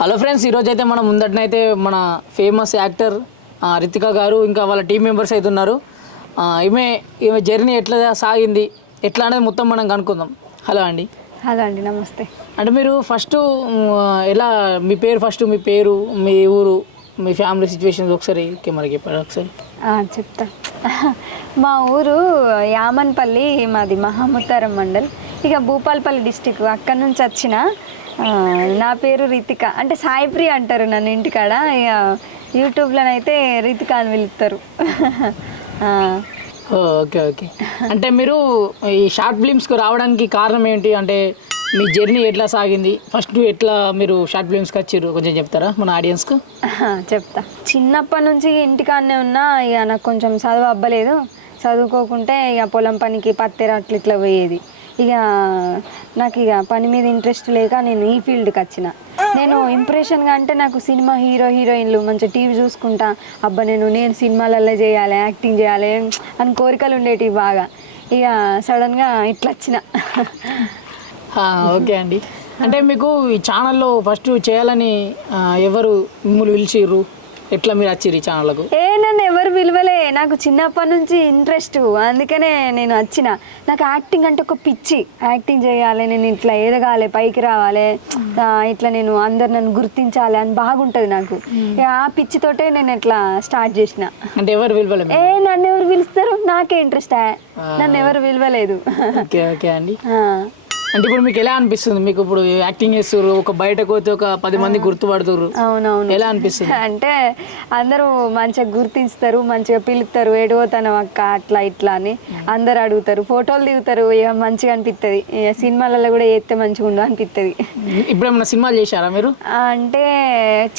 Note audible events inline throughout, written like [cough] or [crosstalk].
Hello friends ఈరోజు అయితే మనం ముందటనైతే మన ఫేమస్ యాక్టర్ రితిక గారు ఇంకా వాళ్ళ టీం మెంబర్స్ అయితే ఉన్నారు. ఈమె ఈమె జర్నీ ఎట్లా సాగింది? ఎట్లా అనేది మొత్తం మనం కనుక్కుందాం. హలో అండి. హలో అండి నమస్తే. అంటే మీరు ఫస్ట్ ఎలా మీ పేరు ఫస్ట్ మీ పేరు మీ ఊరు మీ ఫ్యామిలీ సిచ్యువేషన్స్ ఒకసారి కెమెరాకి చెప్పారు ఒకసారి. చెప్తా. మా ఊరు యామన్పల్లి మాది మహాముత్తారం మండల్. ఇక భూపాలపల్లి డిస్టిక్ అక్కడ నుంచి వచ్చిన నా పేరు రితిక. అంటే సాయిప్రియ అంటారు నన్ను ఇంటికాడ. ఇక యూట్యూబ్లోనైతే రితిక అని పిలుస్తారు [laughs] ఓకే ఓకే. అంటే మీరు ఈ షార్ట్ ఫిలిమ్స్కి రావడానికి కారణం ఏంటి? అంటే మీ జర్నీ ఎట్లా సాగింది? ఫస్ట్ ఎట్లా మీరు షార్ట్ ఫిలిమ్స్కి వచ్చారు? కొంచెం చెప్తారా మన ఆడియన్స్కు? చెప్తా. చిన్నప్పటి నుంచి ఇంటికాడనే ఉన్నా ఇక నాకు కొంచెం చదువు అవ్వలేదు చదువుకోకుంటే ఇక పొలం పనికి పత్తెర అట్లా ఇట్లా పోయేది. ఇక నాకు ఇక పని మీద ఇంట్రెస్ట్ లేక నేను ఈ ఫీల్డ్కి వచ్చిన. నేను ఇంప్రెషన్గా అంటే నాకు సినిమా హీరో హీరోయిన్లు మంచిగా టీవీ చూసుకుంటా. అబ్బా నేను నేను సినిమాలలో చేయాలి యాక్టింగ్ చేయాలి అని కోరికలు ఉండేటివి బాగా. ఇక సడన్గా ఇట్లా వచ్చిన. ఓకే అండి. అంటే మీకు ఈ ఛానల్లో ఫస్ట్ చేయాలని ఎవరు మిమ్మల్ని పిలిచిర్రు? ఎట్లా మీరు వచ్చిర్రు ఈ ఛానల్కు ఏ ఎవరు విలువలే. నాకు చిన్నప్పటి నుంచి ఇంట్రెస్ట్ అందుకనే నేను వచ్చిన. నాకు యాక్టింగ్ అంటే ఒక పిచ్చి. యాక్టింగ్ చేయాలి నేను ఇట్లా ఎదగాలి పైకి రావాలి. ఇట్లా నేను అందరు నన్ను గుర్తించాలి అని బాగుంటుంది నాకు. ఆ పిచ్చితోటే నేను ఇట్లా స్టార్ట్ చేసిన. అంటే ఎవరు పిలవలే ఏ నన్ను ఎవరు పిలుస్తారు? నాకే ఇంట్రెస్ట్ నన్ను ఎవరు విలువలేదు. ఓకే ఓకే అండి. అంటే ఇప్పుడు మీకు ఎలా అనిపిస్తుంది? మీకు ఇప్పుడు యాక్టింగ్ చేస్తుర్రు ఒక బయటకు పోతే ఒక పది మంది గుర్తుపడుతుర్రు. అవునవును. ఎలా అనిపిస్తుంది? అంటే అందరూ మంచిగా గుర్తిస్తారు మంచిగా పిలుస్తారు ఏడవతనం అక్క అట్లా ఇట్లా అని అందరు అడుగుతారు. ఫోటోలు దిగుతారు ఇక మంచిగా అనిపిస్తుంది సినిమాలలో కూడా చేస్తే మంచిగా ఉండు అనిపిస్తుంది ఇప్పుడు ఏమైనా సినిమాలు చేశారా మీరు? అంటే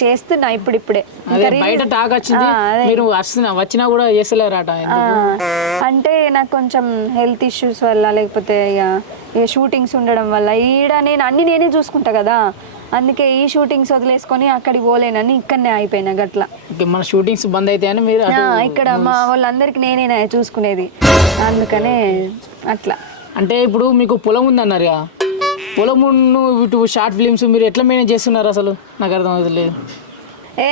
చేస్తున్నా ఇప్పుడిప్పుడే. అదే బయట టాక్ వచ్చింది. మీరు వచ్చిన వచ్చినా కూడా చేస్తలేరాట ఆ, అంటే నాకు కొంచెం హెల్త్ ఇష్యూస్ వల్ల లేకపోతే ఇక ఇక షూటింగ్స్ ఉండడం వల్ల. ఈడ నేను అన్ని నేనే చూసుకుంటా కదా. అందుకే ఈ షూటింగ్స్ వదిలేసుకొని అక్కడికి పోలేనని ఇక్కడనే అయిపోయినా గట్లా. మన షూటింగ్స్ బంద్ అయితే అని మీరు ఇక్కడ మా వాళ్ళందరికి నేనే చూసుకునేది. అందుకనే అట్లా. అంటే ఇప్పుడు మీకు పొలం ఉందన్నారుగా పొలం ఇటు షార్ట్ ఫిలిమ్స్ మీరు ఎట్లా మేనేజ్ చేస్తున్నారు అసలు? నాకు అర్థం అవుతలేదు. ఏ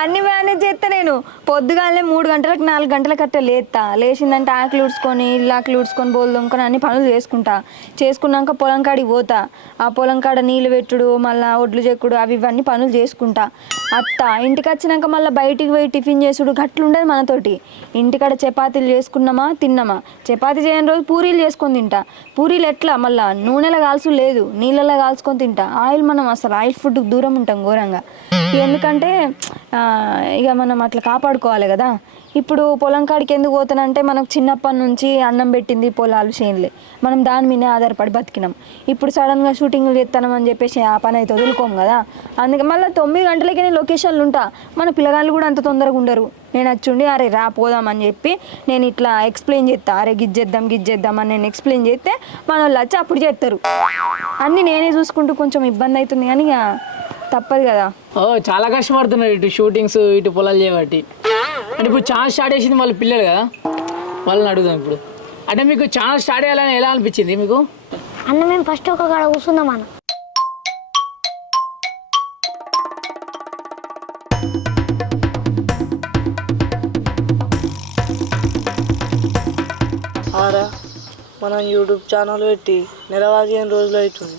అన్ని మేనేజ్ చేస్తా నేను. పొద్దుగాలే మూడు గంటలకు నాలుగు గంటలకు అట్లా లేస్తా లేచిందంటే ఆకులు ఉడుచుకొని ఇల్లు ఆకులు ఉడుచుకొని బోల్ దొమ్ముకొని అన్ని పనులు చేసుకుంటా. చేసుకున్నాక పొలం కాడికి పోతా. ఆ పొలం కాడ నీళ్ళు పెట్టుడు మళ్ళీ ఒడ్లు చెక్కుడు అవి ఇవన్నీ పనులు చేసుకుంటా. అత్త ఇంటికి వచ్చినాక మళ్ళీ బయటికి పోయి టిఫిన్ చేసుడు గట్లు ఉండదు మనతోటి. ఇంటికాడ చపాతీలు చేసుకున్నామా తిన్నామా? చపాతీ చేయని రోజు పూరీలు చేసుకొని తింటా. పూరీలు ఎట్లా? మళ్ళీ నూనెలో కాల్సు లేదు నీళ్ళలో కాల్చుకొని తింటా. ఆయిల్ మనం అసలు ఆయిల్ ఫుడ్కి దూరం ఉంటాం ఘోరంగా. ఎందుకంటే అంటే ఇక మనం అట్లా కాపాడుకోవాలి కదా. ఇప్పుడు పొలం కాడికి ఎందుకు పోతానంటే మనకు చిన్నప్పటి నుంచి అన్నం పెట్టింది పొలాలు చేనులే. మనం దాని మీదే ఆధారపడి బతికినాం. ఇప్పుడు సడన్గా షూటింగ్లు చేస్తానం అని చెప్పేసి ఆ పని అయితే వదులుకోం కదా. అందుకే మళ్ళీ తొమ్మిది గంటలకి నేను లొకేషన్లు ఉంటా. మన పిల్లగాళ్ళు కూడా అంత తొందరగా ఉండరు. నేను వచ్చుండి అరే రా పోదామని చెప్పి నేను ఇట్లా ఎక్స్ప్లెయిన్ చేస్తా అరే గిజ్జేద్దాం గిజ్జేద్దాం అని నేను ఎక్స్ప్లెయిన్ చేస్తే మన వాళ్ళు వచ్చి అప్పుడు చేస్తారు అన్నీ నేనే చూసుకుంటూ కొంచెం ఇబ్బంది అవుతుంది కానీ ఇక తప్పదు కదా. ఓ చాలా కష్టపడుతున్నారు ఇటు షూటింగ్స్ ఇటు పొలాలు చేయబట్టి. అంటే ఇప్పుడు ఛానల్ స్టార్ట్ చేసింది వాళ్ళ పిల్లలు కదా. వాళ్ళని అడుగుదాం ఇప్పుడు. అంటే మీకు ఛానల్ స్టార్ట్ చేయాలని ఎలా అనిపించింది మీకు? అన్న మేము ఫస్ట్ ఒక కాడ కూర్చుందాం అన్న. ఆరా మనం యూట్యూబ్ ఛానల్ పెట్టి నెల పదిహేను రోజులు అవుతుంది.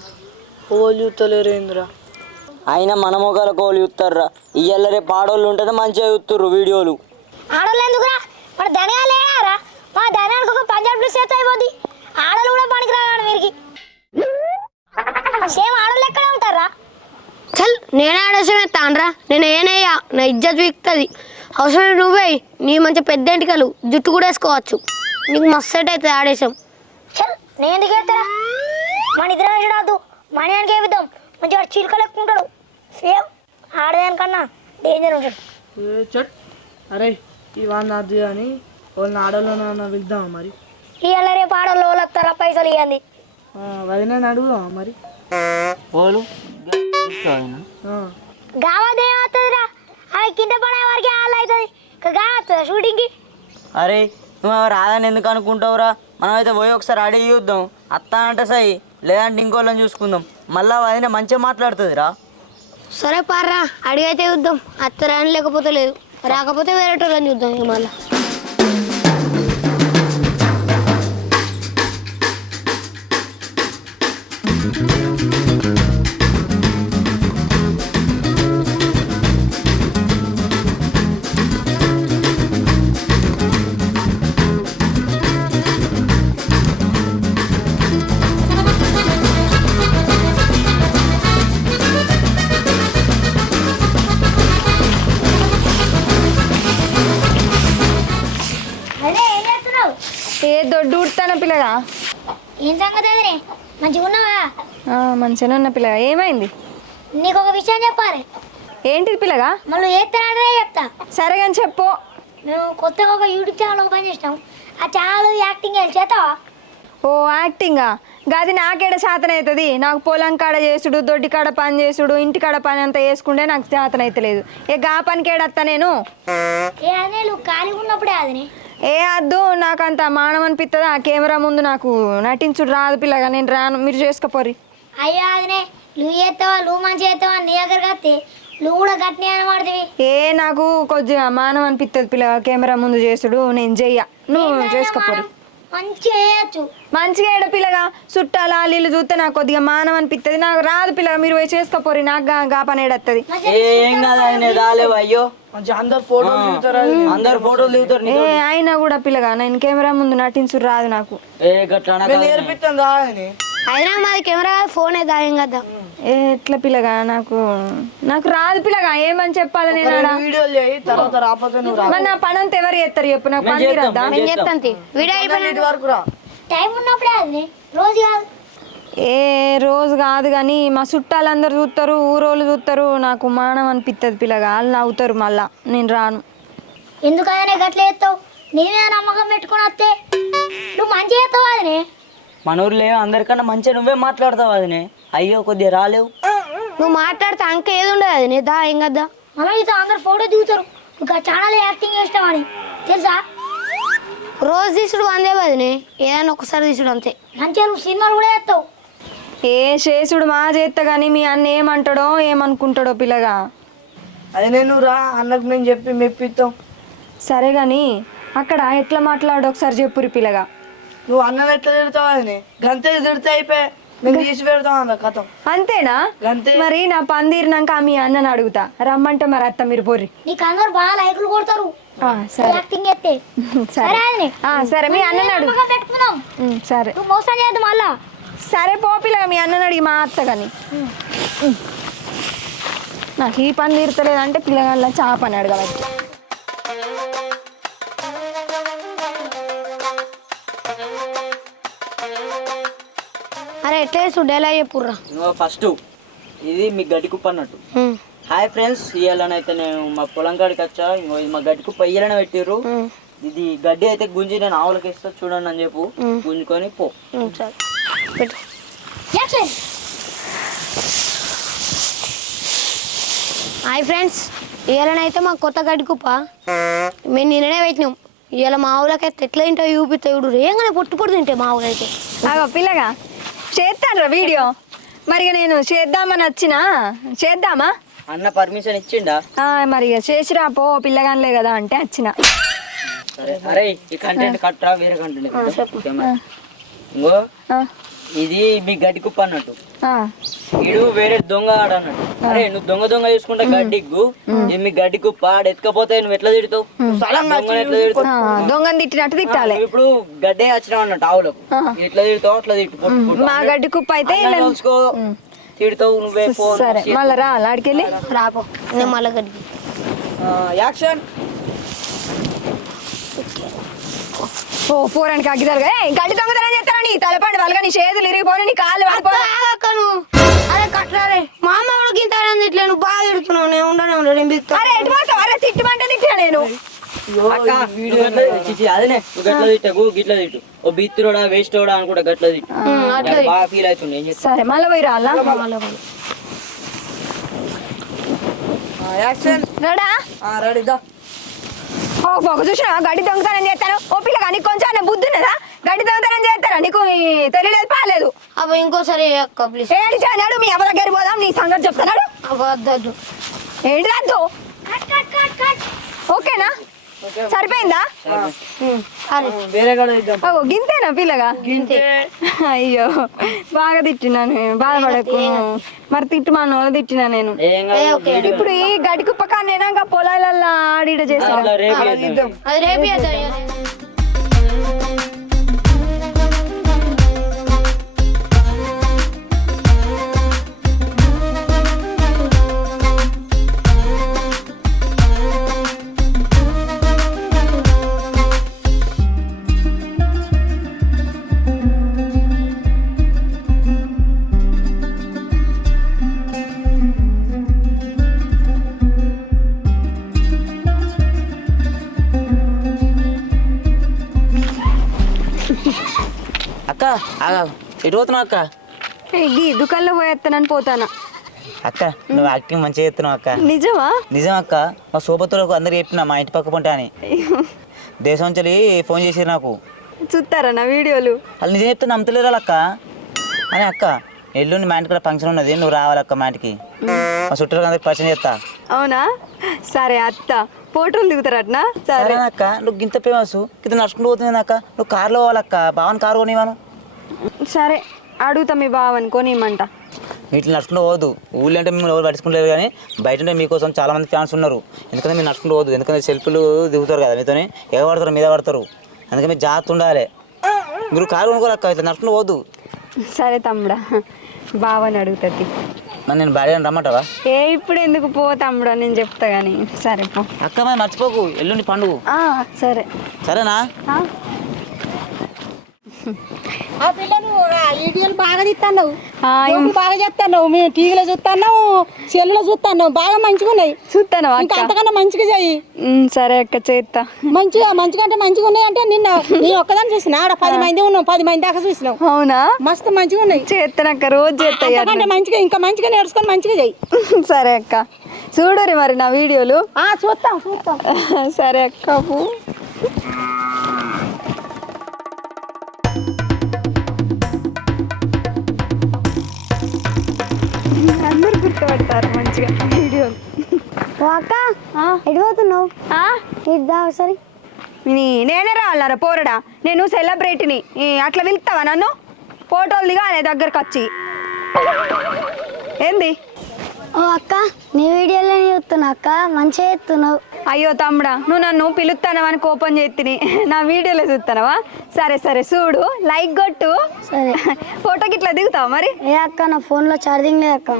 ఓళ్ళు చూస్తలేరేంద్రా అయినా మన మొక్కల కోళ్ళు చూస్తారా ఇయ్యాల రేపు ఆడోళ్ళు ఉంటేనే మంచిగా చూస్తుర్రు వీడియోలు. ఆడోళ్ళు ఎందుకురా? మన ధనియాలు లేడారా? మా ఒక పంజాబ్ ప్లస్ చేస్తే అయిపోద్ది. ఆడోళ్ళు కూడా పనికి రాగాడు వీరికి? సేమ్ ఆడోళ్ళు ఎక్కడ ఉంటారా? చల్ నేనే ఆడేసం ఎత్తానరా. నేను ఏనయ్యా? నా ఇజ్జత్ వీక్తుంది. అవసరం నువ్వే నీ మంచి పెద్ద ఎంటికలు. జుట్టు కూడా వేసుకోవచ్చు. నీకు మస్తు సెట్ అవుతుంది ఆడేసం చల్ నేను ఎందుకు వేస్తారా మన ఇద్దరు వేసాడు మణి అని మంచిగా చిలుకలు ఎక్కువ ఉంటాడు. సేమ్ ఆడదానికన్నా డేంజర్ ఉంటాడు ఏ చట్. అరే ఇవన్నీ అది అని వాళ్ళని ఆడోళ్ళని వెళ్దామా మరి? ఇవాళ రేపు ఆడోళ్ళు వాళ్ళు వస్తారా? పైసలు ఇవ్వండి ఆ, వదిన అడుగుదామా మరి? గావద్దు ఏమవుతుందిరా అవి కింద పడే వరకు వాళ్ళు అవుతుంది. గావస్తుందా షూటింగ్కి అరే నువ్వు రాదని ఎందుకు అనుకుంటావురా? మనం అయితే పోయి ఒకసారి అడిగి చూద్దాం. అత్త అంటే సై లేదంటే ఇంకోళ్ళని చూసుకుందాం. మళ్ళా వదిన మంచిగా మాట్లాడుతుందిరా. సరే పార్రా అడిగైతే చూద్దాం. అత్తరా అని లేకపోతే లేదు. రాకపోతే వేరే వాళ్ళని చూద్దాం ఇక ఏ దొడ్డు ఉడతాన పిల్లగా ఏం సంగతి అదే మంచిగా ఉన్నావా? ఆ, మంచిగానే ఉన్న పిల్లగా ఏమైంది? నీకు ఒక విషయం చెప్పాలి. ఏంటిది పిల్లగా మళ్ళీ ఏస్తానంటే చెప్తా. సరే కానీ చెప్పు. మేము కొత్తగా ఒక యూట్యూబ్ ఛానల్ ఓపెన్ చేసినాం. ఆ ఛానల్ యాక్టింగ్ చేస్తావా? ఓ యాక్టింగా గది నాకేడ శాతం అవుతుంది నాకు పొలం కాడ చేసుడు దొడ్డి కాడ పని చేసుడు ఇంటి కాడ పని అంతా చేసుకుంటే నాకు శాతం అవుతలేదు ఏ గా పనికి ఏడత్తా నేను? ఏ అదే నువ్వు ఖాళీగా ఉన్నప్పుడే అదిని. ఏ అద్దు నాకు అంత మానం అనిపిస్తుంది ఆ కెమెరా ముందు నాకు నటించుడు రాదు పిల్లగా నేను రాను. మీరు చేసుకోపోరి అయ్యో అదినే నువ్వు చేస్తావా నువ్వు మంచి చేస్తావా నీ దగ్గర కత్తి నువ్వు కూడా గట్టినే అనమాడుతుంది ఏ నాకు కొద్దిగా మానం అనిపిస్తుంది పిల్లగా కెమెరా ముందు చేసుడు నేను చెయ్య నువ్వు చేసుకోపోరి మంచిగా ఏడ పిల్లగా? చుట్టాలా నీళ్ళు చూస్తే నాకు కొద్దిగా మానం అనిపిస్తుంది నాకు రాదు పిల్లగా మీరు పోయి చేసుకోపోరి నాకు గా- గా పని ఏడత్తది. ఏం కాదు ఆయన రాలేవు? అయ్యో. మంచి అందరు ఫోటోలు దిగుతారు? అందరు ఫోటోలు దిగుతారు ఏ అయినా కూడా పిల్లగా నేను కెమెరా ముందు నటించుడు రాదు నాకు. ఏ గట్లా నేర్పిస్తాను రా అని అయినా మాది కెమెరా ఫోనే కదా. ఏ ఎట్లా పిల్లగా? నాకు నాకు రాదు పిల్లగా. ఏమని చెప్పాలి నేను ఆడ? వీడియోలు చేయి తర్వాత రాకపోతే నువ్వు రా మరి నా పని అంతా ఎవరు చేస్తారు చెప్పు? నాకు పని తీరద్దా? మేము నేను. చెప్తాను తీ. వీడియో అయిపోయిన ఇంటి వరకు రా. టైం ఉన్నప్పుడే రోజు కాదు. ఏ రోజు కాదు కానీ మా చుట్టాలందరూ చూస్తారు ఊరోళ్ళు చూస్తారు. నాకు మానం అనిపిస్తుంది పిల్లగా. వాళ్ళు నవ్వుతారు మళ్ళా. నేను రాను. ఎందుకు అదనే గట్ల చేస్తావు? నీవే నమ్మకం పెట్టుకుని వస్తే నువ్వు మంచి చేస్తావు అదినే? మన ఊర్లో ఏమో అందరికన్నా మంచిగా నువ్వే మాట్లాడతావు అదినే. అయ్యో కొద్దిగా రాలేవు. నువ్వు మాట్లాడితే అంక ఏది ఉండదు అది దా ఏం కదా ఇతో అందరు ఫోటో దిగుతారు. ఇంకా ఛానల్ యాక్టింగ్ చేసినామని తెలుసా? రోజు తీసుడు వందే వదినే ఏదైనా ఒకసారి తీసుడు అంతే. మంచిగా నువ్వు సినిమాలు కూడా చేస్తావు. ఏ చేసుడు మా చేస్తా కానీ మీ అన్న ఏమంటాడో ఏమనుకుంటాడో పిల్లగా? అది నేను రా అన్నకు మేము చెప్పి మెప్పిస్తాం సరే కానీ అక్కడ ఎట్లా మాట్లాడు ఒకసారి చెప్పురి పిల్లగా. నువ్వు అన్నను ఎట్లా తిడతావు అని? గంతే తిడితే అయిపోయి. మేము తీసి పెడతాం అన్న కథం. అంతేనా? అంతే. మరి నా పని తీరినాక మీ అన్నని అడుగుతా. రమ్మంటే మరి అత్త మీరు పోర్రి. నీకు అందరు బాగా లైకులు కొడతారు. ఆ, సరే. యాక్టింగ్ సరే. సరే అదినే ఆ, సరే మీ అన్నని అడుగు. నమ్మకం పెట్టుకున్నాం ఉమ్, సరే. నువ్వు మోసం చేయద్దు మళ్ళా. సరే పో పిల్లగా మీ అన్నని అడిగి మా అత్త కానీ నాకు ఈ పని తీరుతలేదంటే పిల్లగాళ్ళ చాప అని అడగవచ్చు అరే ఎట్లా చేసుడు ఎలా చెప్పుర్రా. నువ్వు ఫస్ట్ ఇది మీ గడ్డి కుప్ప అన్నట్టు. హాయ్ ఫ్రెండ్స్ ఇయ్యాలనైతే నేను మా పొలం కాడికి వచ్చా. ఇంకో ఇది మా గడ్డి కుప్ప ఇయ్యాలని పెట్టిర్రు. ఇది గడ్డి అయితే గుంజి నేను ఆవులకి ఇస్తా చూడండి అని చెప్పు. గుంజుకొని పో. సరే. పెట్టు. యాక్షన్ హాయ్ ఫ్రెండ్స్ ఇవాళనైతే మా కొత్త గడ్డి కుప్ప. మేము నిన్ననే పెట్టినాం. ఇవాళ మా ఆవులకైతే ఎట్లా తింటావు చూపిస్తాయి చూడు. రేగానే పొట్టు పొట్టు తింటాయి మా ఆవులు అయితే అగో పిల్లగా. చేస్తాను వీడియో. మరి నేను చేద్దామని వచ్చినా? చేద్దామా? అన్న పర్మిషన్ ఇచ్చిండా? మరి చేసిరా పో పిల్లగానిలే కదా అంటే వచ్చిన. సరే ఈ కంటెంట్ కట్టరా వేరే కంటెంట్ ఇంకో? ఇది మీ గడ్డి కుప్ప అన్నట్టు. ఆ, వీడు వేరే దొంగ ఆడ అన్నట్టు. అరే నువ్వు దొంగ దొంగ చూసుకుంటా గడ్డిగ్గు ఇది మీ గడ్డి కుప్ప ఆడ ఎత్తుకపోతే నువ్వు ఎట్లా తిడతావు? దొంగను దొంగని తిట్టినట్టు తిట్టాలి. ఇప్పుడు గడ్డే వచ్చినావు అన్నట్టు ఆవులకు. ఎట్లా తిడతావు? అట్లా తిట్టు. మా గడ్డి కుప్ప అయితే. తిడతావు నువ్వే సరే మళ్ళీ రా ఆడికెళ్ళి. రాపో మళ్ళీ యాక్షన్. ఓ పోరానికి అగ్గిదారు ఏ గడ్డి దొంగతనం చేస్తారా నీ తలపండి వాళ్ళగా నీ చేతులు ఇరిగిపోయి నీ కాళ్ళు పడిపో ఆగక్కను. అరే కట్టరారే మా అమ్మ కూడా గింత ఇట్లా నువ్వు బాగా తిడుతున్నావు. నేను ఉండనే ఉండను నేను బిక్తా. అరే ఎటు పోతావు? అరే తిట్టమంటే తిట్టా నేను? అక్క, అదేనే. నువ్వు గట్ల తిట్టకు గిట్ల తిట్టు. ఓ బిత్తురోడా వేస్ట్ ఓడా అని కూడా గట్ల తిట్టు నాకు బాగా ఫీల్ అవుతుంది ఏం చేస్తా సరే మళ్ళీ పోయి రాలా యాక్షన్. రాడా? రెడీ దా. ఓ పొగ చూసినా గడ్డి దొంగతనం చేస్తాను. ఓ పిల్లగా నీకు కొంచెం బుద్ధి ఉన్నదా? గడ్డి దొంగతనం చేస్తారా? నీకు తెలియలేదు పాలేదు అబ్బా ఇంకోసారి అక్క ప్లీజ్ ఏడి చానాడు మీ ఎవరి దగ్గర పోదాం నీ సంగతి చెప్తున్నాడు వద్దొద్దు. ఏంటి రాదు ఓకేనా? సరిపోయిందా? గింతేనా పిల్లగా? అయ్యో బాగా తిట్టినా నేను బాధపడకు. మరి తిట్టు మా నోళ్ళు తిట్టినా నేను. ఇప్పుడు ఈ గడి కుప్ప కానేనాక పొలాలల్లో ఆడిడ చేసాను ఎటు పోతున్నావు అక్క? ఈ దుకాణంలో పోయేస్తానని పోతానా. అక్క నువ్వు యాక్టింగ్ మంచిగా చేస్తున్నావు అక్క. నిజమా? నిజం అక్క. మా సోపతులకు అందరు చెప్పిన మా ఇంటి పక్క పంట అని. [laughs] దేశం నుంచి ఫోన్ చేసారు నాకు. చూస్తారా నా వీడియోలు? వాళ్ళు నిజం చెప్తే నమ్మతలేరు అక్క. అని అక్క ఎల్లుండి మా ఇంటికి ఫంక్షన్ ఉన్నది నువ్వు రావాలక్క మా ఇంటికి? మా చుట్టాలకు అందరికి పరిచయం చేస్తా. అవునా? సరే అత్త ఫోటోలు దిగుతారట్నా? సరే. సరే అక్క నువ్వు గింత ఫేమస్ కింద నడుచుకుంటూ పోతుంది అక్క. నువ్వు కార్లో పోవాలక్క బావని కారు కొనివాను సరే అడుగుతా మీ బావని కొనిమ్మంట వీటిని నడుచుకుంటూ పోదు ఊళ్ళో అంటే మిమ్మల్ని ఎవరు పట్టించుకుంటారు కానీ బయట ఉంటే మీకోసం చాలా మంది ఫ్యాన్స్ ఉన్నారు. ఎందుకంటే మీరు నడుచుకుంటూ పోదు ఎందుకంటే సెల్ఫీలు దిగుతారు కదా మీతోనే. ఎగ పడతారు మీద పడతారు. అందుకే మీరు జాగ్రత్త ఉండాలి. మీరు కారు కొనుక్కోరక్క ఇట్లా నడుచుకుంటూ పోదు సరే తమ్ముడా బావని అడుగుతుంది మరి నేను భార్య రమ్మంటావా? ఏ ఇప్పుడు ఎందుకు పో తమ్ముడా నేను చెప్తా కానీ సరే పో. అక్క మరి మర్చిపోకు. ఎల్లుండి పండుగ. సరే. సరేనా? ఆ, పిల్లను వీడియోలు బాగా తీస్తున్నావు బాగా చేస్తున్నావు మేము టీవీలో చూస్తున్నావు సెల్లులో చూస్తున్నావు బాగా మంచిగా ఉన్నాయి. చూస్తాను ఇంకా అక్క? అంతకన్నా మంచిగా ఉమ్, సరే అక్క చేస్తా మంచిగా మంచిగా అంటే మంచిగా ఉన్నాయి అంటే నిన్న నేను ఒక్కదాన్ని చూసిన. ఆడ పది మంది ఉన్నాం పది మంది దాకా చూసినాం. అవునా? మస్తు మంచిగా ఉన్నాయి. చేస్తానక్క రోజు చేస్తా అంతకంటే మంచిగా ఇంకా మంచిగా నేర్చుకొని మంచిగా అట్లా. [laughs] సరే అక్క. చూడరి మరి నా వీడియోలు. చూస్తాం చూస్తాం [laughs] సరే అక్క ఓ అక్క? ఇద్దా ఒకసారి. నేనే రావాలరా పోరడా? నేను సెలబ్రిటీని. అట్లా పిలుస్తావా నన్ను? ఫోటోలు దిగాలి దగ్గరకు వచ్చి. ఏంది? ఓ అక్క నీ వీడియోలో చూస్తున్నా అక్క. మంచిగా చేస్తున్నావు. అయ్యో తమ్ముడా నువ్వు నన్ను పిలుస్తానవని కోపం చేతిని. నా వీడియోలో చూస్తానవా సరే సరే చూడు. లైక్ కొట్టు. సరే. ఫోటోకి ఇట్లా దిగుతావా మరి? ఏ అక్క నా ఫోన్లో ఛార్జింగ్ లేదు అక్క.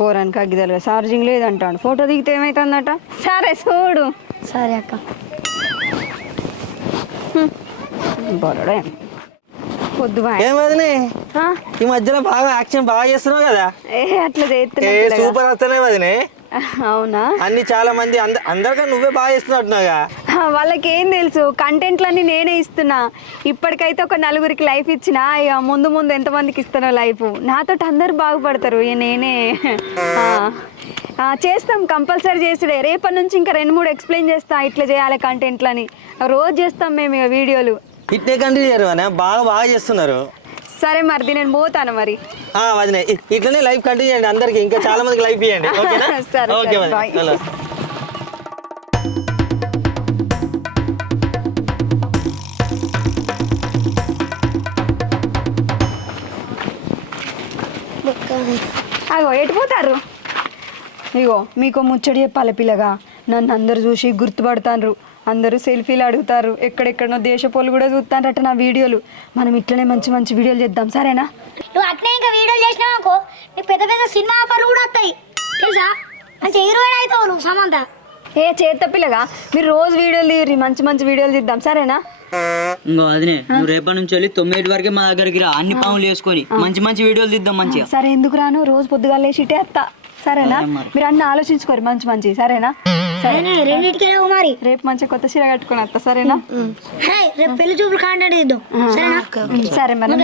పోరానికి అగ్గిదలుగా ఛార్జింగ్ లేదంటాడు. ఫోటో దిగితే ఏమవుతుందట సరే చూడు. సరే అక్క. బొరడే పొద్దు బాయ్. ఏం వదినే? ఆ? ఈ మధ్యలో బాగా యాక్షన్ బాగా చేస్తున్నావు కదా? ఏ అట్లా చేస్తున్నా సూపర్ వస్తున్నాయి వదినే. అవునా? అన్ని చాలా మంది అంద అందరికన్నా నువ్వే బాగా చేస్తున్నట్టున్నాగా ఆ, వాళ్ళకి ఏం తెలుసు కంటెంట్లన్నీ నేనే ఇస్తున్నా. ఇప్పటికైతే ఒక నలుగురికి లైఫ్ ఇచ్చిన ఇక ముందు ముందు ఎంతమందికి ఇస్తానో లైఫ్. నాతో అందరు బాగుపడతారు ఇక నేనే. చేస్తాం కంపల్సరీ చేసుడే రేపటి నుంచి ఇంకా రెండు మూడు ఎక్స్ప్లెయిన్ చేస్తా ఇట్లా చేయాలి కంటెంట్లని. రోజు చేస్తాం మేము ఇక వీడియోలు. ఇట్నే కంటిన్యూ చేయరు. బాగా బాగా చేస్తున్నారు. సరే మరి నేను పోతాను మరి. ఆ వదినే ఇట్లనే లైఫ్ కంటిన్యూ చేయండి అందరికి ఇంకా చాలా మందికి లైఫ్ ఇవ్వండి [laughs] సరే, ఓకే. అగో ఎటు పోతారు? ఇగో మీకు ముచ్చడి చెప్పాలి పిల్లగా. నన్ను అందరు చూసి గుర్తుపడతారు అందరూ సెల్ఫీలు అడుగుతారు. ఎక్కడెక్కడనో దేశపోలు కూడా చూస్తారట నా వీడియోలు. మనం ఇట్లనే మంచి మంచి వీడియోలు చేద్దాం సరేనా? నువ్వు అట్నే ఇంకా వీడియోలు చేసినావు అనుకో నీకు పెద్ద పెద్ద సినిమా ఆఫర్లు కూడా వస్తాయి. తెలుసా? అంటే హీరోయిన్ అవుతావు నువ్వు సమంత. ఏ చేత పిల్లగా మీరు రోజు వీడియోలు తీరి మంచి మంచి వీడియోలు తీద్దాం సరేనా? ఇంకో అదినే నువ్వు రేపటి నుంచి వెళ్ళి తొమ్మిది వరకే మా దగ్గరికి రా అన్ని పనులు చేసుకొని మంచి మంచి వీడియోలు తీద్దాం మంచిగా. సరే ఎందుకు రాను? రోజు పొద్దుగా లేచి ఇటే వస్తా సరేనా? మీరు అన్ని ఆలోచించుకోరు మంచి మంచి సరేనా? సరే. రెండింటికే మరి. రేపు మంచిగా కొత్త చీర కట్టుకుని వస్తా సరేనా? హే రేపు పెళ్ళి చూపులు కాంటాక్ట్ ఇద్దాం సరేనా? సరే మరి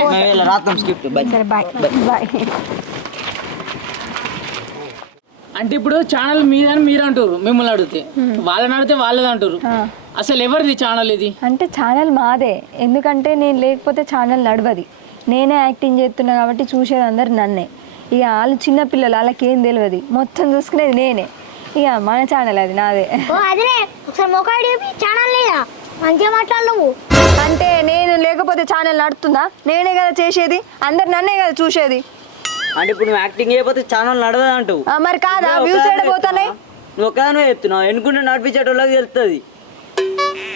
సరే బాయ్. బాయ్. అంటే ఇప్పుడు ఛానల్ మీదని మీరు అంటారు మిమ్మల్ని అడిగితే. వాళ్ళని అడిగితే వాళ్ళది అంటారు అసలు ఎవరిది ఛానల్ ఇది? అంటే ఛానల్ మాదే. ఎందుకంటే నేను లేకపోతే ఛానల్ నడవది. నేనే యాక్టింగ్ చేస్తున్నా కాబట్టి చూసేది అందరు నన్నే. ఇక వాళ్ళు చిన్నపిల్లలు వాళ్ళకి ఏం తెలియదు మొత్తం చూసుకునేది నేనే. ఇక మన ఛానల్ అది నాదే. ఓ అదే. ఒకసారి మొకాడి ఛానల్ లేదా మంచిగా మాట్లాడు నువ్వు. అంటే నేను లేకపోతే ఛానల్ నడుతుందా నేనే కదా చేసేది. అందరు నన్నే కదా చూసేది. అంటే ఇప్పుడు నువ్వు యాక్టింగ్ చేయకపోతే ఛానల్ నడవదు అంటూ ఆ, మరి కాదా? వ్యూస్ పోతున్నాయి? నువ్వు ఒకదానివే చెప్తున్నావు? ఎన్నుకుంటే నడిపించేటోళ్ళకి తెలుస్తుంది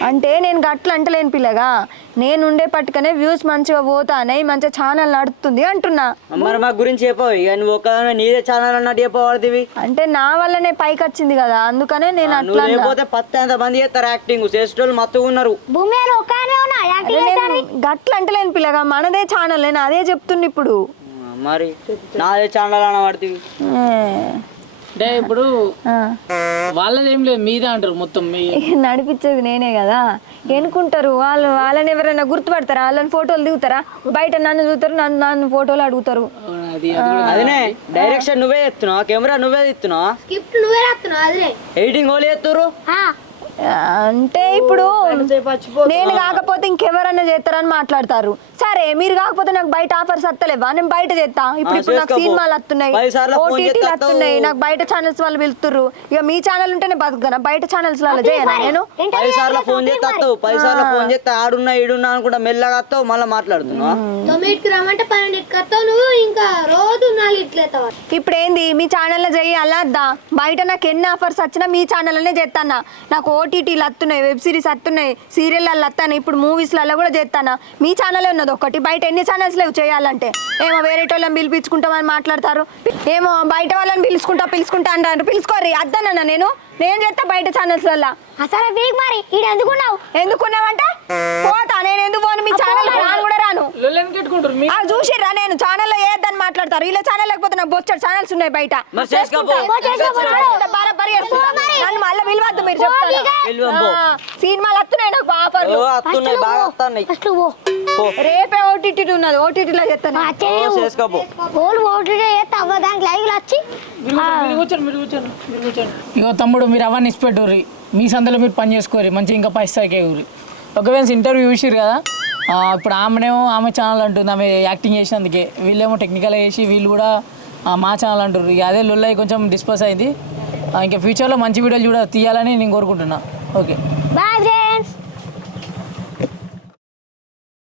అంటే నేను గట్ల అంటలేను పిల్లగా. నేను ఉండే పట్టుకనే వ్యూస్ మంచిగా పోతానయి మంచిగా ఛానల్ నడుస్తుంది అంటున్నా. మరి మా గురించి చెప్పావు ఒకదానివే నీదే ఛానల్ అన్నట్టు చెప్పబడుతుంది అంటే నా వల్లనే పైకి వచ్చింది కదా అందుకనే నేను అట్లా అన్నా. లేకపోతే పత్తి ఎంత మంది చేస్తారు యాక్టింగ్. చేసేటోళ్ళు మత్తుగా ఉన్నారు. గట్ల అంటలేను పిల్లగా మనదే ఛానల్ నేను అదే చెప్తున్నా ఇప్పుడు. మరి నాదే ఛానల్ ఏ, అంటే ఇప్పుడు. వాళ్ళది ఏం లేదు మీదే అంటారు మొత్తం మీ నడిపించేది నేనే కదా. ఎనుకుంటారు వాళ్ళు వాళ్ళని ఎవరైనా గుర్తుపడతారా? వాళ్ళని ఫోటోలు దిగుతారా? బయట నన్ను చూస్తారు నన్ను నన్ను ఫోటోలు అడుగుతారు. అది డైరెక్షన్ నువ్వే ఎత్తున్నావు కెమెరా నువ్వే ఎత్తున్నావు స్క్రిప్ట్ నువ్వే రాస్తున్నావు అదే ఎడిటింగ్ వాళ్ళు ఎత్తురు అంటే ఇప్పుడు నేను కాకపోతే ఇంకెవరన్నా చేస్తారని మాట్లాడతారు. సరే మీరు కాకపోతే నాకు బయట ఆఫర్స్ వస్తలేవా నేను బయట చేస్తా. ఇప్పుడు ఇప్పుడు నాకు. సినిమాలు వస్తున్నాయి ఓటీటీలు వస్తున్నాయి. నాకు బయట ఛానల్స్ వాళ్ళు పిలుతుర్రు ఇక మీ ఛానల్ ఉంటేనే బతుకుతానా? బయట ఛానల్స్ వాళ్ళు చేయనా నేను? పది సార్లు ఫోన్ చేస్తే వస్తావు పది సార్లు ఫోన్ చేస్తే ఆడున్నా ఈడున్నా అనుకుంటా మెల్లగా వస్తావు మళ్ళీ ఇట్లేతావు ఇప్పుడు ఏంది మీ ఛానల్లో చెయ్యి అలా వద్దా బయట నాకు ఎన్ని ఆఫర్స్ వచ్చినా మీ ఛానల్లోనే చేస్తానా? నాకు ఓటీటీలు వస్తున్నాయి వెబ్ సిరీస్ వస్తున్నాయి సీరియళ్ళల్లో వస్తాను ఇప్పుడు మూవీస్లలో కూడా చేస్తానా మీ ఛానలే ఉన్నది ఒకటి. బయట ఎన్ని ఛానల్స్ లేవు చేయాలంటే? ఏమో వేరే వాళ్ళని పిలిపించుకుంటామని మాట్లాడతారు. ఏమో బయట వాళ్ళని పిలుచుకుంటా పిలుచుకుంటా అంటారు పిలుచుకోర్రి అద్దనన్నా నేను? నేను చేస్తా బయట ఛానల్స్లలో అసలు వీక్ మరి ఈడ ఎందుకున్నావు? ఎందుకున్నావంటే? పోతా నేను ఎందుకు పోను? మీ ఛానల్ రాను కూడా రాను. అది చూసిర్రా నేను ఛానల్లో ఏదని మాట్లాడతారు? ఇలా ఛానల్ లేకపోతే నాకు బొచ్చడు ఛానల్స్ ఉన్నాయి బయట. మరి చేసుకోపో. చేసుకుంటా, బరాబరి. నన్ను మళ్ళీ విలువద్దు మీరు చెప్తాను. సినిమాలు వస్తున్నాయి నాకు ఆఫర్లు. రేపే ఓటీటీ ఉన్నది. ఓటీటీలో చెప్తాను ఓ చేసుకోపో ఓళ్ళు ఓటు చేస్తావు దానికి లైవ్లు వచ్చి. ఇగో తమ్ముడు మీరు అవన్నీ ఇచ్చిపెట్టుర్రి. మీ సందులో మీరు పని చేసుకోరు మంచిగా ఇంకా పై స్థాయికి ఊరి ఒకవేళ ఇంటర్వ్యూ చూసిరు కదా ఇప్పుడు ఆమెనేమో ఆమె ఛానల్ అంటుంది ఆమె యాక్టింగ్ చేసినందుకే. వీళ్ళేమో టెక్నికల్గా చేసి వీళ్ళు కూడా మా ఛానల్ అంటారు ఇక అదే లొల్లై కొంచెం డిస్పస్ అయింది. ఇంకా ఫ్యూచర్లో మంచి వీడియోలు చూడ తీయాలని నేను కోరుకుంటున్నా. ఓకే